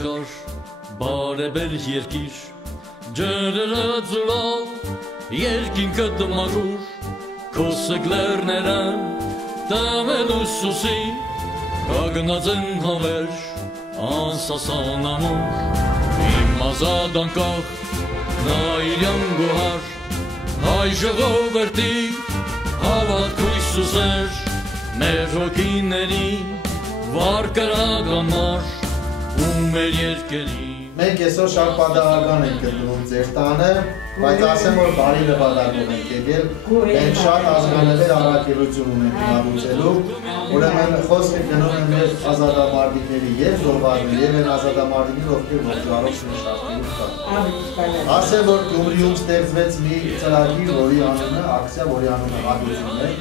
աշխարհ բարեբեր երկիր ջրերը ծլալ երկինքը դմագուր քո սգլերները տամելու սուսի կագնած են հավեր անսասան ամուր իմ ազատ անկախ նայրյան գոհար հայ ժողովրդի հավատք Հիսուսեր մեր հոգիների վար կրագամար ու մեր երկերի Մենք այսօր շատ պատահական ենք գտնվում ձեր տանը, բայց ասեմ, որ բարի նպատակով ենք եկել, մենք շատ ազգանավեր առաքելություն ունենք մատուցելու, ուրեմն խոսքը գնում է մեր ազատամարտիկների և զոհվածների և այն ազատամարտիկների, ովքեր ողջարող շնորհաշտություն կան։ Ասեմ, որ Գյումրիում ստեղծվեց մի ծրագիր, որի անունը ակցիա, որի անունը հատուցում է։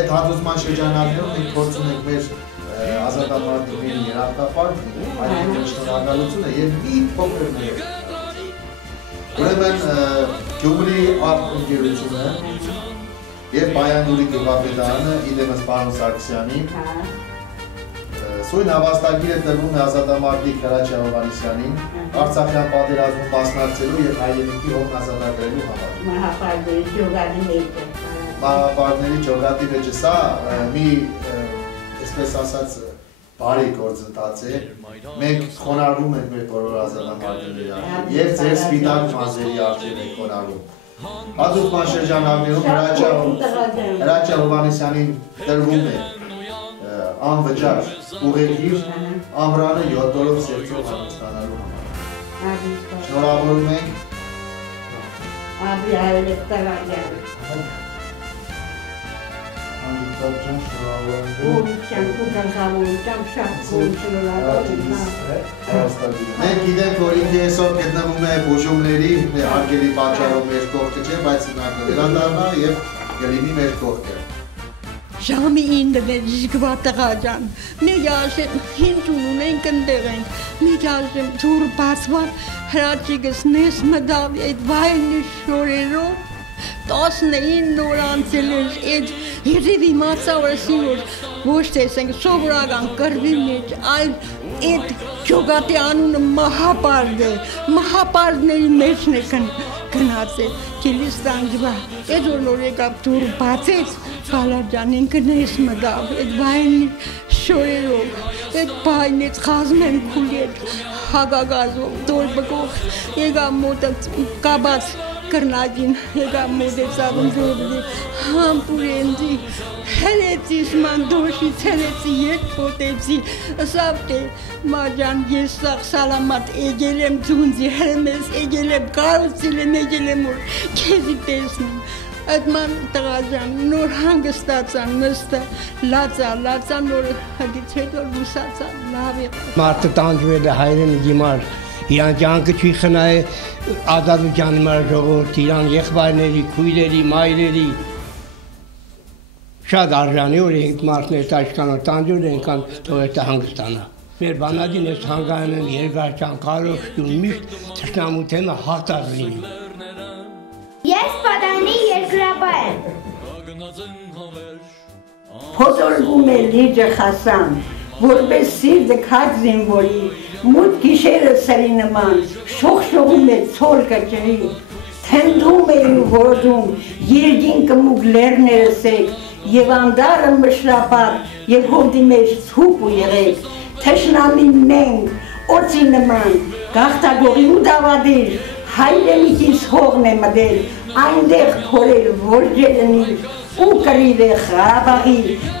Այդ հատուցման շրջանակներում մենք փորձում ենք մեր ազատամարտիկների երախտապարտ, այլ շնորհակալությունը և մի փոքր մեր Ուրեմն Գյումրի ընկերությունը և Բայանդուրի գյուղապետարանը իդեմս պարոն Սարգսյանին սույն հավաստագիրը տրվում է ազատամարտիկ Հրաչյա Հովհաննիսյանին Արցախյան պատերազմում մասնակցելու և հայրենիքի հողն ազատագրելու համար։ Մահապարտների ջոկատի մեջը սա մի այսպես ասած բարի գործընթաց է, մենք խոնարհվում ենք մեր բոլոր ազատամարտիկների առջև և ձեր սպիտակ մազերի առջև ենք խոնարհվում։ Հատուցման շրջանակներում Հրաչյա Հովհաննիսյանին տրվում է անվճար ուղեգիր ամռանը 7 օրով սերծով հանգստանալու համար։ Շնորհավորում ենք Մենք գիտենք, որ ինձ այսօր գտնվում է բուժումների հարգելի պատճառով մեր կողքը չէ, բայց վերադառնա և կլինի մեր կողքը։ Ժամի 9-ն է ժգվա տղա ջան, մենք ասեմ հինչ ունենք ընդեղ ենք, մենք ասեմ դուր բացվան հրաչիկս նես մդավ այդ վայնի շորերով 19 օր անցել էր այդ երևի իմացա որ ասին որ ոչ թե ասենք սովորական կռվի մեջ, այլ այդ ջոկատի անունը մահապարտ է, մահապարտների մեջն է գնացել, Քիլիստան ջվա, այդ որ նոր եկավ դուր բացեց, բալար ջան ինքը նես մդավ, այդ վայնի շորերով, այդ բայնից խազմ են քուլիել, հագագազով, դորբկով, եկա մոտը կաբաց Կրնագին եկա մոտեցավ ընդորդի, համպուրենձի, հերեցիս մանդոշից, հերեցի ետ պոտեցի, ասավ թե մաջան ես սաղ սալամատ էգել եմ ձունձի, հրմես էգել եմ, կարոցիլ եմ էգել եմ, որ կեզի տեսնում, այդման տղաջան, նոր հանգստացան, նստա, լացա, նոր հդից հետո լուսացա, լավ է։ Մարդը տանջվել է հայրենի գիմար, իրան կյանքը չի խնայ ազատության համար ժողովրդի, իրան եղբայրների, քույրերի, մայրերի շատ արժանի որ ենք մարդներ տաշկանով տանջում ենքան թող հետը հանգստանա։ Մեր բանադին ես հանգային եմ երկարչան կարոշտուն միշտ թշնամութենը հատար լինի։ Ես պատանի երկրապա եմ։ Փոթորվում է լիճը խասան, որպես սիրտը քաջ զինվորի, մութ գիշերը սրի նման, շողշողում է ցորկը ջրի, թնդում է ու որոդում, երկին կմուկ լերները սեք, և անդարը մշրապատ, և հորդի մեջ ցուպ ու եղեք, թշնամին մենք, օծի նման, գաղթագողի ու դավադիր, հայրենիքիս հողն է մդել, այնտեղ փորել որ ջելնի, ու կրիվ է Ղարաբաղի,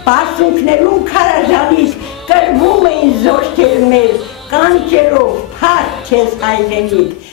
պարսունքներում քարաժանից կրվում էին զորքեր մեզ, կանչերով փառք քեզ հայրենիք